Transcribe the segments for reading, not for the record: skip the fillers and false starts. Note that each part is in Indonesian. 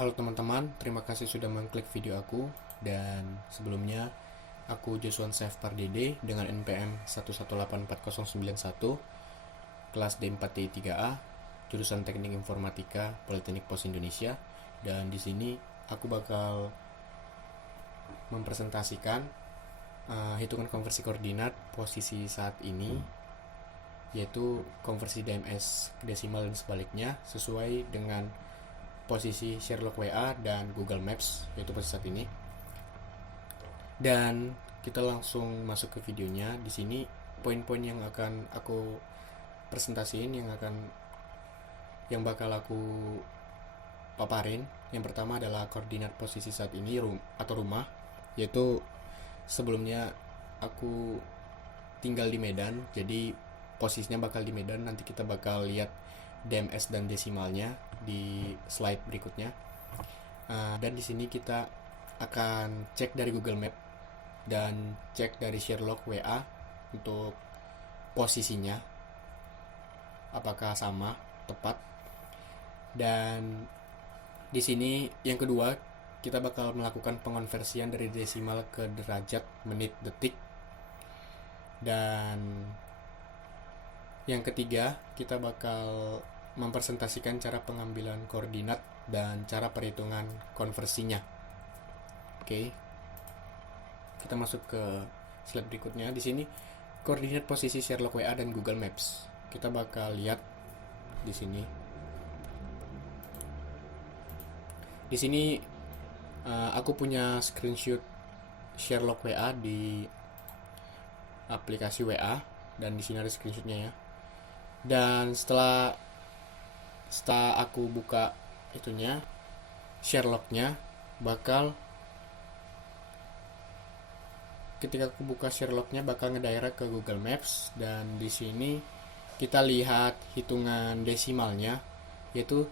Halo teman-teman, terima kasih sudah mengklik video aku. Dan sebelumnya, aku Joshua Saif Pardede dengan NPM 1184091, kelas D4T3A, jurusan Teknik Informatika, Politeknik Pos Indonesia. Dan di sini aku bakal mempresentasikan hitungan konversi koordinat posisi saat ini, yaitu konversi DMS desimal dan sebaliknya sesuai dengan posisi Sherlock WA dan Google Maps, yaitu posisi saat ini. Dan kita langsung masuk ke videonya. Di sini poin-poin yang akan aku presentasiin, yang bakal aku paparin. Yang pertama adalah koordinat posisi saat ini atau rumah, yaitu sebelumnya aku tinggal di Medan, jadi posisinya bakal di Medan. Nanti kita bakal lihat DMS dan desimalnya di slide berikutnya. Dan di sini kita akan cek dari Google Map dan cek dari Sherlock WA untuk posisinya apakah sama, tepat. Dan di sini yang kedua, kita bakal melakukan pengonversian dari desimal ke derajat, menit, detik. Dan yang ketiga, kita bakal mempresentasikan cara pengambilan koordinat dan cara perhitungan konversinya. Oke. Kita masuk ke slide berikutnya. Di sini koordinat posisi Sherlock WA dan Google Maps. Kita bakal lihat di sini. Di sini aku punya screenshot Sherlock WA di aplikasi WA, dan di sini ada screenshotnya ya. Dan setelah aku buka itunya, Sherlocknya, ketika aku buka Sherlocknya bakal ngedirect ke Google Maps. Dan di sini kita lihat hitungan desimalnya, yaitu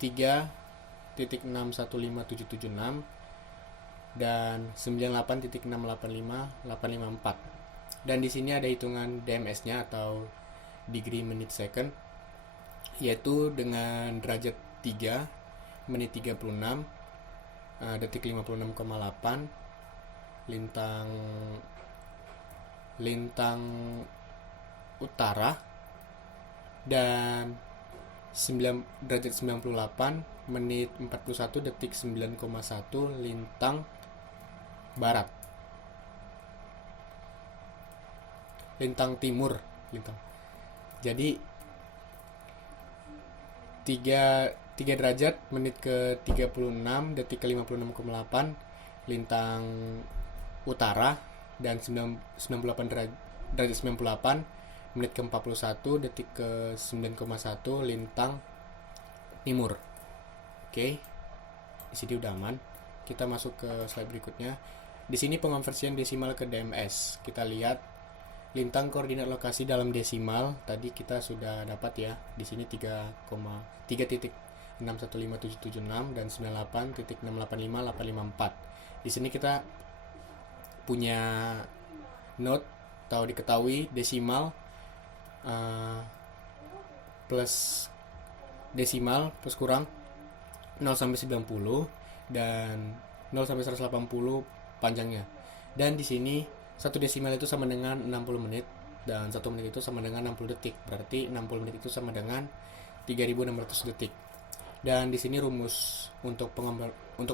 3.615776 dan 98.685854. Dan di sini ada hitungan DMS-nya atau degree menit second, yaitu dengan derajat 3, menit 36, detik 56,8, lintang utara, dan derajat 98, menit 41, detik 9,1, lintang barat, lintang timur. Jadi 3 derajat, menit ke 36, detik ke 56,8, lintang utara, dan 98 derajat 98, menit ke 41, detik ke 9,1, lintang timur. Oke. Di sini udah aman. Kita masuk ke slide berikutnya. Di sini pengonversian desimal ke DMS. Kita lihat lintang koordinat lokasi dalam desimal tadi kita sudah dapat ya. Di sini 3,6157776 dan 98.685854. Di sini kita punya note atau diketahui desimal plus desimal plus kurang 0 sampai 90 dan 0 sampai 180 panjangnya. Dan di sini satu desimal itu sama dengan 60 menit dan 1 menit itu sama dengan 60 detik. Berarti 60 menit itu sama dengan 3600 detik. Dan di sini rumus untuk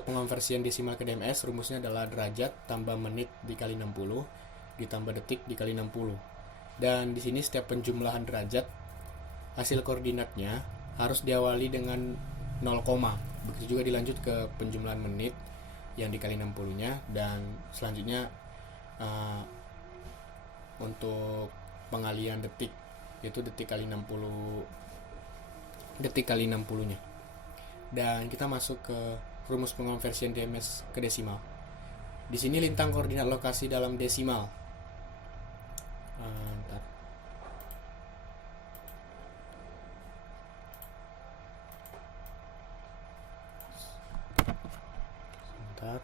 pengonversian desimal ke DMS, rumusnya adalah derajat tambah menit dikali 60 ditambah detik dikali 60. Dan di sini setiap penjumlahan derajat, hasil koordinatnya harus diawali dengan 0, begitu juga dilanjut ke penjumlahan menit yang dikali 60-nya, dan selanjutnya untuk pengalian detik, yaitu detik kali 60-nya. Dan kita masuk ke rumus pengonversian DMS ke desimal. Di sini lintang koordinat lokasi dalam desimal. Sebentar.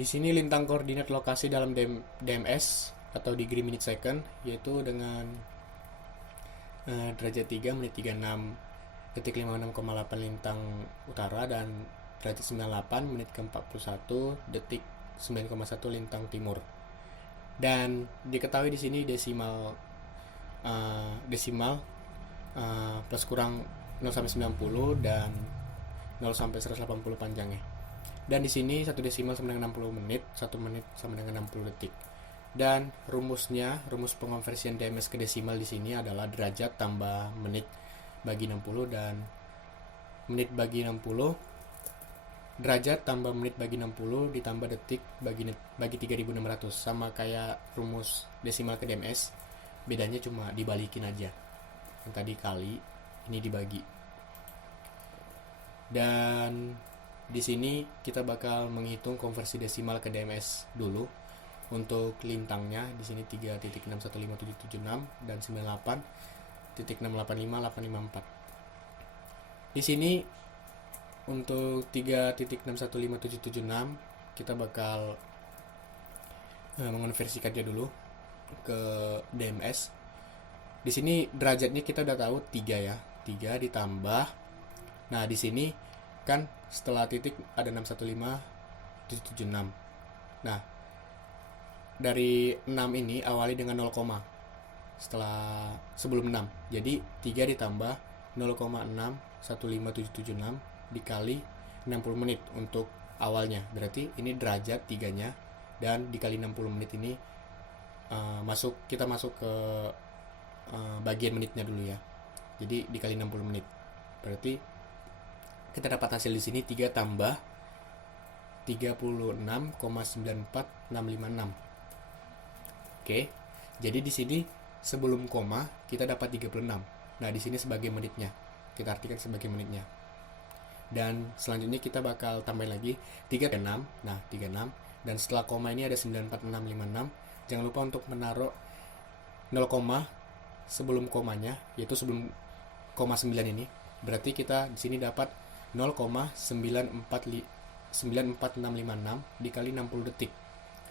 Di sini lintang koordinat lokasi dalam DMS atau degree minute second, yaitu dengan derajat 3 menit 36 detik 56,8 lintang utara, dan derajat 98 menit ke 41 detik 9,1 lintang timur. Dan diketahui di sini desimal plus kurang 0 sampai 90 dan 0 sampai 180 panjangnya. Dan di sini satu desimal sama dengan 60 menit, 1 menit sama dengan 60 detik. Dan rumus pengonversian DMS ke desimal di sini adalah derajat tambah menit bagi 60 dan menit bagi 60, derajat tambah menit bagi 60 ditambah detik bagi 3600, sama kayak rumus desimal ke DMS, bedanya cuma dibalikin aja. Yang tadi kali, ini dibagi. Dan di sini kita bakal menghitung konversi desimal ke DMS dulu. Untuk lintangnya di sini 3.685776 dan 98.685854. Di sini untuk 3.615776 kita bakal mengonversikannya dulu ke DMS. Di sini derajatnya kita udah tahu 3 ya. 3 ditambah. Nah, di sini kan setelah titik ada 615776. Nah, dari 6 ini awali dengan 0, sebelum 6. Jadi 3 ditambah 0,61576 dikali 60 menit untuk awalnya. Berarti ini derajat 3-nya, dan dikali 60 menit ini kita masuk ke bagian menitnya dulu ya. Jadi dikali 60 menit. Berarti kita dapat hasil di sini 3 tambah 36,94656. Oke. Jadi di sini sebelum koma kita dapat 36. Nah, di sini sebagai menitnya. Kita artikan sebagai menitnya. Dan selanjutnya kita bakal tambah lagi 36. Nah, 36, dan setelah koma ini ada 94656. Jangan lupa untuk menaruh 0, sebelum komanya, yaitu sebelum koma 9 ini. Berarti kita di sini dapat 0,94656 dikali 60 detik.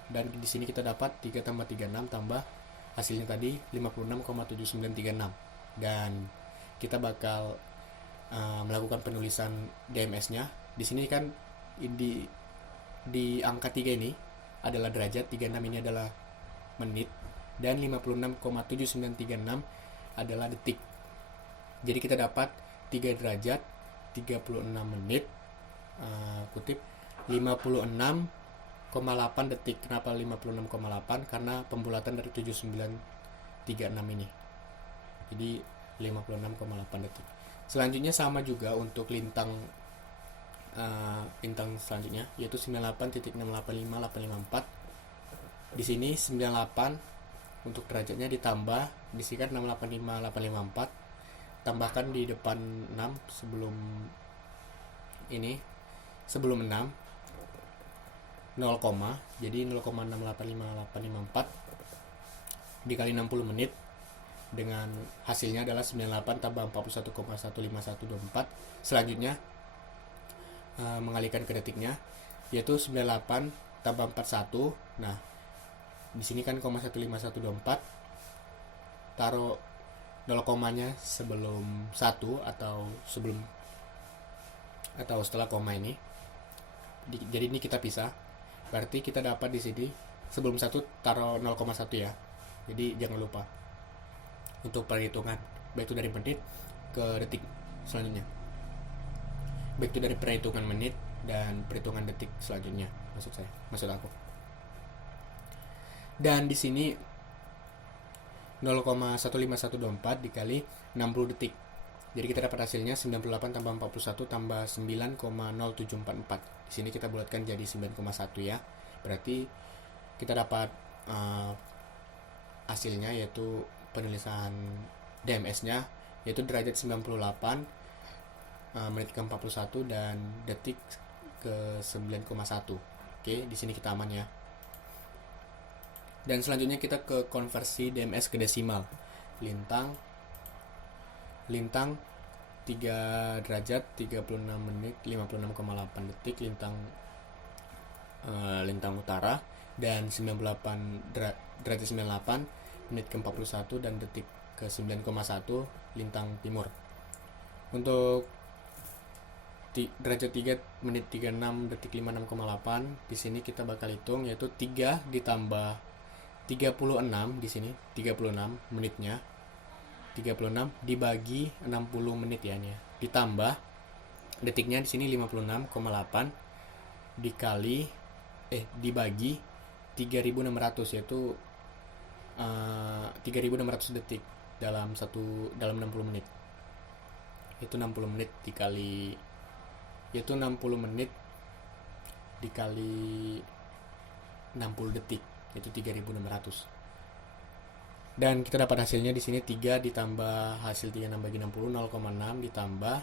Dan di sini kita dapat 3 tambah 36 tambah hasilnya tadi 56,7936. Dan kita bakal melakukan penulisan DMS-nya. Di sini kan di angka 3 ini adalah derajat, 36 ini adalah menit, dan 56,7936 adalah detik. Jadi kita dapat 3 derajat 36 menit kutip 56,8 detik. Kenapa 56,8? Karena pembulatan dari 7936 ini. Jadi 56,8 detik. Selanjutnya sama juga untuk lintang selanjutnya, yaitu 98.685854. Di sini 98 untuk derajatnya ditambah, di sini kan 685854. Tambahkan di depan 6 sebelum 6 0, jadi 0,685854 dikali 60 menit, dengan hasilnya adalah 98 tambah 41,15124. Selanjutnya mengalihkan ke detiknya, yaitu 98 tambah 41. Nah, di sini kan 0,15124, taruh 0 komanya sebelum 1 atau setelah koma ini. Jadi ini kita pisah. Berarti kita dapat di sini sebelum 1 taruh 0,1 ya. Jadi jangan lupa untuk perhitungan, baik itu dari menit ke detik selanjutnya. Baik itu dari perhitungan menit dan perhitungan detik selanjutnya, maksud aku. Dan di sini 0,15124 dikali 60 detik. Jadi kita dapat hasilnya 98 tambah 41 tambah 9,0744. Di sini kita bulatkan jadi 9,1 ya. Berarti kita dapat hasilnya, yaitu penulisan DMS-nya, yaitu derajat 98, menit ke 41 dan detik ke 9,1. Oke, di sini kita aman ya. Dan selanjutnya kita ke konversi DMS ke desimal. Lintang 3 derajat 36 menit 56,8 detik. Lintang lintang utara, dan 98 derajat 98 menit ke 41 dan detik ke 9,1 lintang timur. Untuk derajat 3 menit 36 detik 56,8, di sini kita bakal hitung, yaitu 3 ditambah 36, di sini 36 menitnya, 36 dibagi 60 menit ya ini ya. Ditambah detiknya di sini 56,8 dikali dibagi 3600, yaitu 3600 detik dalam 60 menit. Itu 60 menit dikali 60 menit dikali 60 detik, itu 3600. Dan kita dapat hasilnya di sini 3 ditambah hasil 36 bagi 60 0,6 ditambah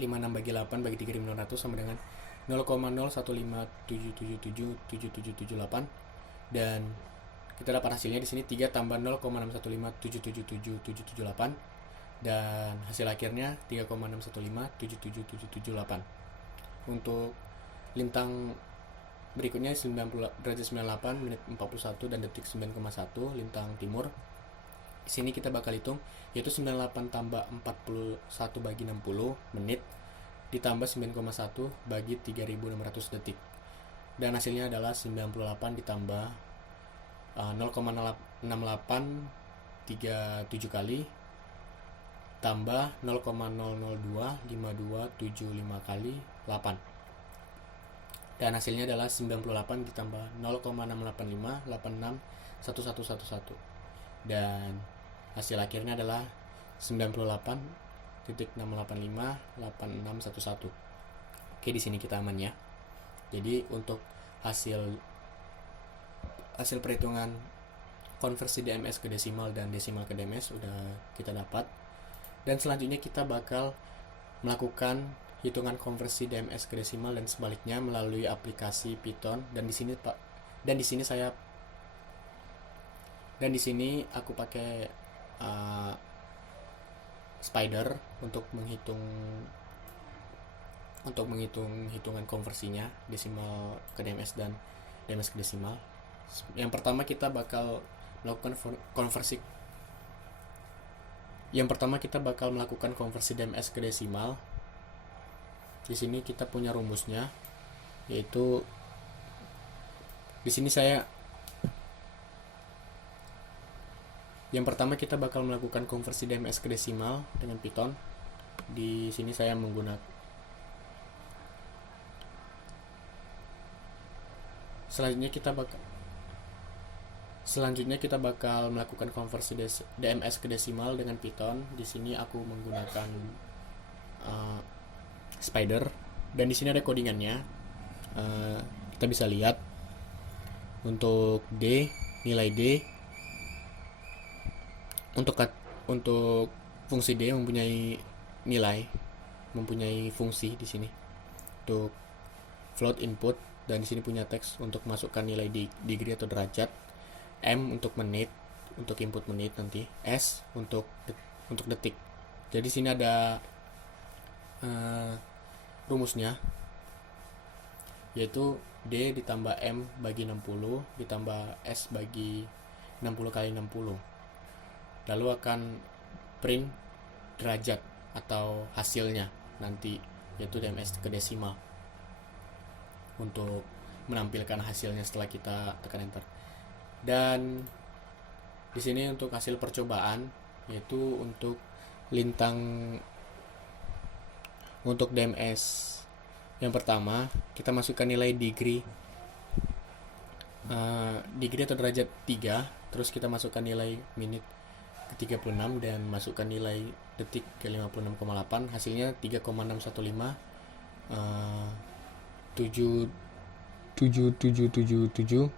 56 bagi 8 bagi 3600 sama dengan 0,01577777778, dan kita dapat hasilnya di sini 3 tambah 0,615777778, dan hasil akhirnya 3,615777778. Untuk lintang berikutnya 90 derajat 98 menit 41 dan detik 9,1 lintang timur. Di sini kita bakal hitung, yaitu 98 tambah 41 bagi 60 menit ditambah 9,1 bagi 3600 detik, dan hasilnya adalah 98 ditambah 0,6837 kali tambah 0,0025275 kali 8, dan hasilnya adalah 98 ditambah 0,685861111, dan hasil akhirnya adalah 98.6858611. Oke, di sini kita aman ya. Jadi untuk hasil perhitungan konversi DMS ke desimal dan desimal ke DMS udah kita dapat, dan selanjutnya kita bakal melakukan hitungan konversi DMS ke desimal dan sebaliknya melalui aplikasi Python. Dan di sini aku pakai Spider untuk menghitung hitungan konversinya desimal ke DMS dan DMS ke desimal. Yang pertama kita bakal melakukan konversi DMS ke desimal. Di sini kita punya rumusnya, yaitu di sini yang pertama kita bakal melakukan konversi DMS ke desimal dengan Python. Di sini saya menggunakan selanjutnya kita bakal melakukan konversi DMS ke desimal dengan Python. Di sini aku menggunakan Spider, dan di sini ada codingannya. Kita bisa lihat untuk nilai D untuk fungsi D mempunyai fungsi di sini untuk float input, dan di sini punya teks untuk masukkan nilai degree atau derajat, M untuk menit untuk input menit nanti, S untuk detik. Jadi sini ada rumusnya, yaitu D ditambah M bagi 60 ditambah S bagi 60 kali 60, lalu akan print derajat atau hasilnya nanti, yaitu DMS ke desimal, untuk menampilkan hasilnya setelah kita tekan enter. Dan di sini untuk hasil percobaan, yaitu untuk DMS yang pertama kita masukkan nilai degree atau derajat 3, terus kita masukkan nilai menit ke 36 dan masukkan nilai detik ke 56,8, hasilnya 3,615 7777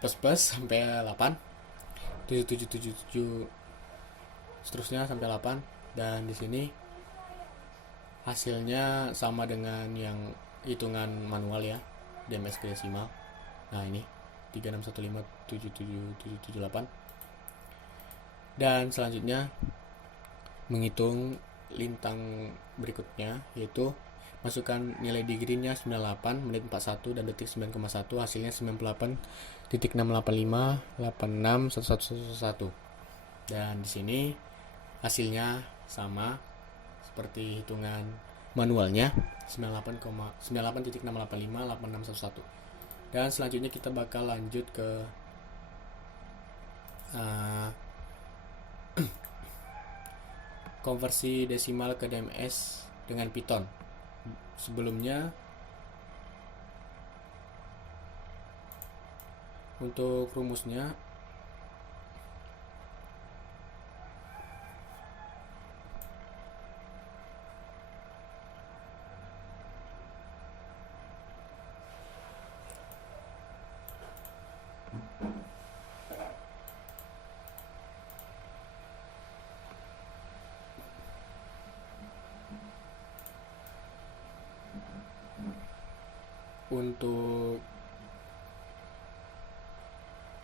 plus sampai 8, 7777 seterusnya sampai 8, dan di sini hasilnya sama dengan yang hitungan manual ya, DMS ke desimal. Nah ini 361577778. Dan selanjutnya menghitung lintang berikutnya, yaitu masukkan nilai degree-nya 98 menit 41 dan detik 9,1, hasilnya 98.685 86 1111. Dan di sini hasilnya sama seperti hitungan manualnya, 98.685 8611. Dan selanjutnya kita bakal lanjut ke konversi desimal ke DMS dengan Python. Sebelumnya, untuk rumusnya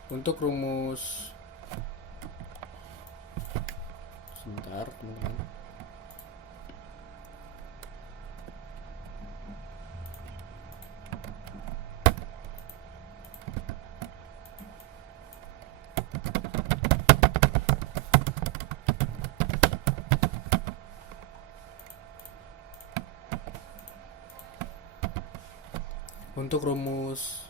untuk rumus, sebentar teman-teman. Untuk rumus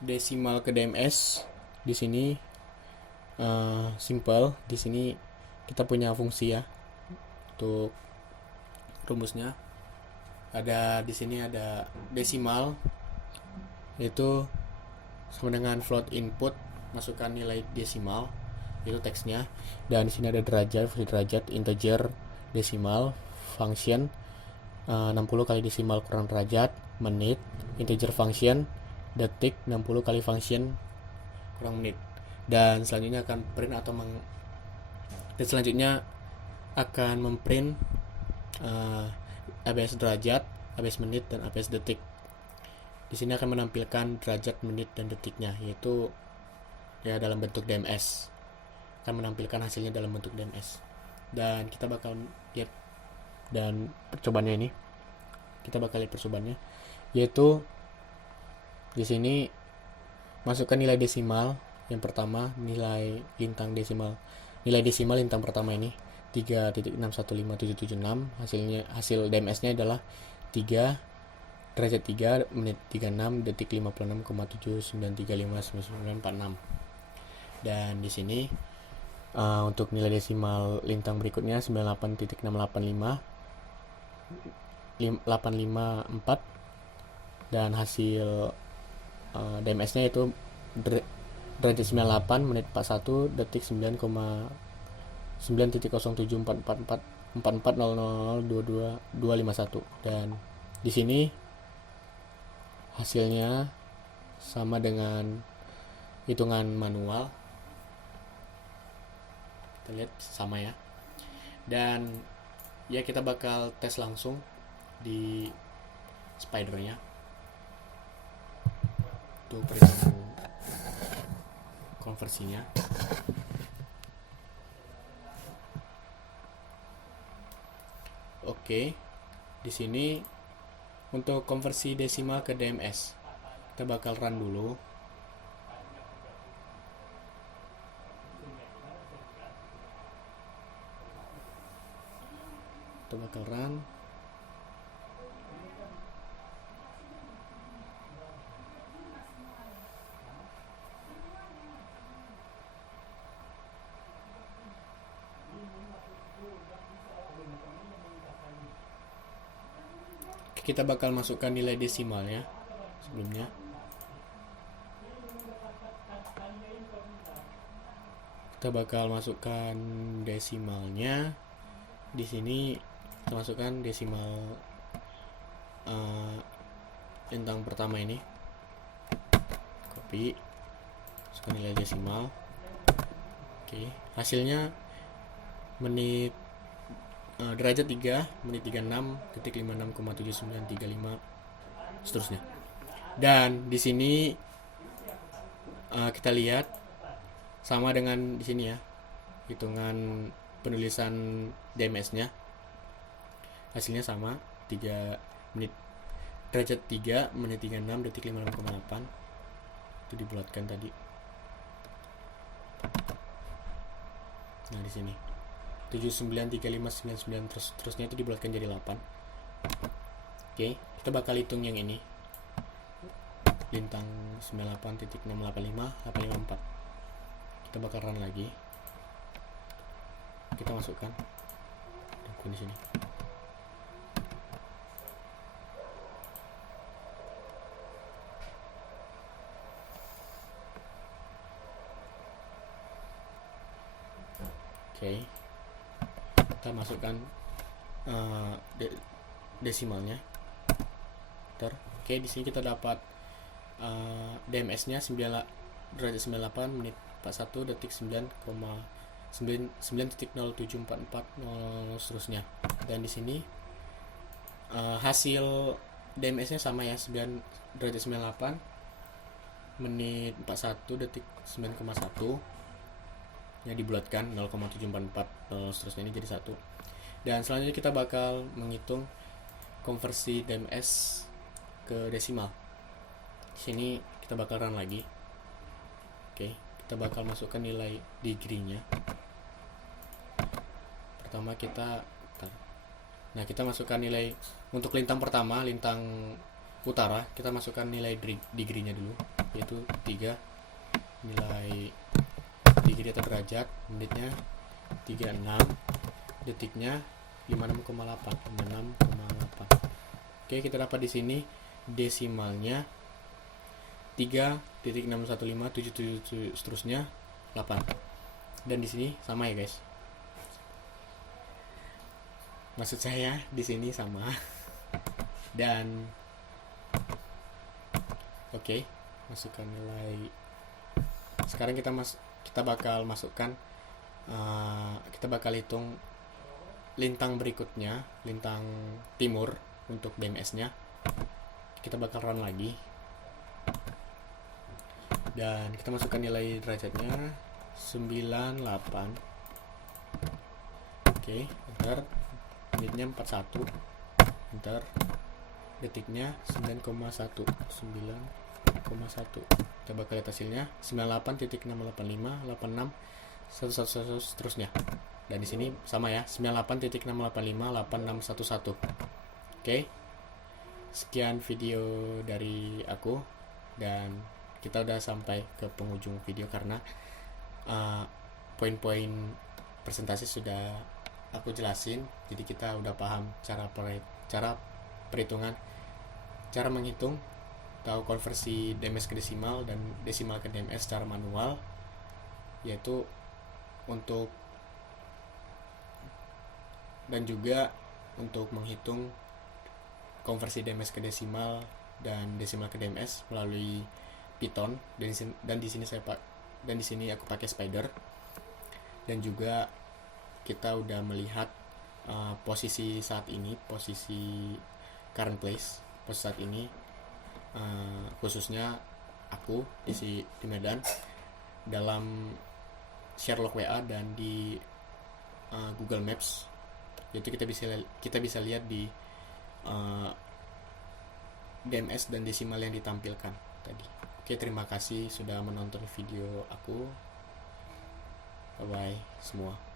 desimal ke DMS di sini simple. Di sini kita punya fungsi ya. Untuk rumusnya di sini ada desimal, yaitu sama dengan float input, masukkan nilai desimal itu teksnya, dan di sini ada derajat, fungsi derajat, integer, desimal, function 60 kali desimal kurang derajat, menit, integer function, detik 60 kali function kurang menit. Dan selanjutnya akan print memprint ABS derajat, ABS menit, dan ABS detik. Di sini akan menampilkan derajat, menit, dan detiknya, yaitu ya dalam bentuk DMS. Akan menampilkan hasilnya dalam bentuk DMS. Dan kita bakal lihat percobaannya, yaitu di sini masukkan nilai desimal. Yang pertama, nilai desimal lintang pertama ini 3.615776. Hasil DMS-nya adalah 3 derajat 3 menit 36 detik 56,79359946. Dan di sini untuk nilai desimal lintang berikutnya 98.854, dan hasil DMS-nya itu derajat 98 menit 41 detik 9,0074444002251. Dan di sini hasilnya sama dengan hitungan manual. Kita lihat sama ya. Dan ya kita bakal tes langsung di spidernya untuk perhitungan konversinya. Oke, di sini untuk konversi desimal ke DMS kita bakal run dulu. Kita bakal run. Kita bakal masukkan nilai desimalnya sebelumnya. Kita bakal masukkan desimalnya. Di sini kita masukkan desimal lintang pertama ini. Copy. Masukkan nilai desimal. Oke, hasilnya menit derajat 3 menit 36 detik 56,7935 seterusnya. Dan di sini kita lihat sama dengan di sini ya, hitungan penulisan DMS-nya hasilnya sama, menit derajat 3 menit 36 detik 56,8 itu dibulatkan tadi. Nah di sini 793599 terusnya itu dibulatkan jadi 8. Oke, kita bakal hitung yang ini lintang 98.685 854. Kita bakal run lagi, kita masukkan di sini. Oke, kita masukkan desimalnya. Oke, di sini kita dapat DMS-nya 9,98 menit 41 detik 9,9.074400 seterusnya. Dan di sini hasil DMS-nya sama ya, 9,98 menit 41 detik 9,1 yang dibulatkan 0,744 seterusnya, ini jadi 1. Dan selanjutnya kita bakal menghitung konversi DMS ke desimal. Di sini kita bakal run lagi. Oke, kita bakal masukkan nilai degree-nya. Pertama kita masukkan nilai untuk lintang pertama, lintang utara, kita masukkan nilai degree-nya dulu, yaitu 3. Nilai degree atau derajat, menitnya 36, detiknya 56,8. Oke, kita dapat di sini desimalnya 3.615777 seterusnya 8. Dan di sini sama ya guys. Maksud saya di sini sama. Dan oke, masukkan nilai. Sekarang kita bakal masukkan kita bakal hitung lintang berikutnya, lintang timur untuk DMS-nya. Kita bakal run lagi. Dan kita masukkan nilai derajatnya 98. Oke, enter. Menitnya 41. Enter. Detiknya 9,1. Kita bakal lihat hasilnya 98.685 86 111 seterusnya. Dan di sini sama ya, 98.685 8611. Oke. Sekian video dari aku, dan kita udah sampai ke penghujung video karena poin-poin presentasi sudah aku jelasin. Jadi kita udah paham cara perhitungan, cara menghitung, tahu konversi DMS ke desimal dan desimal ke DMS secara manual, yaitu untuk dan juga untuk menghitung konversi DMS ke desimal dan desimal ke DMS melalui Python, dan di sini aku pakai Spider. Dan juga kita udah melihat posisi saat ini, posisi current place, posisi saat ini, khususnya aku di Medan dalam Sherlock WA dan di Google Maps. Yaitu kita bisa lihat di DMS dan desimal yang ditampilkan tadi. Oke, terima kasih sudah menonton video aku. Bye bye semua.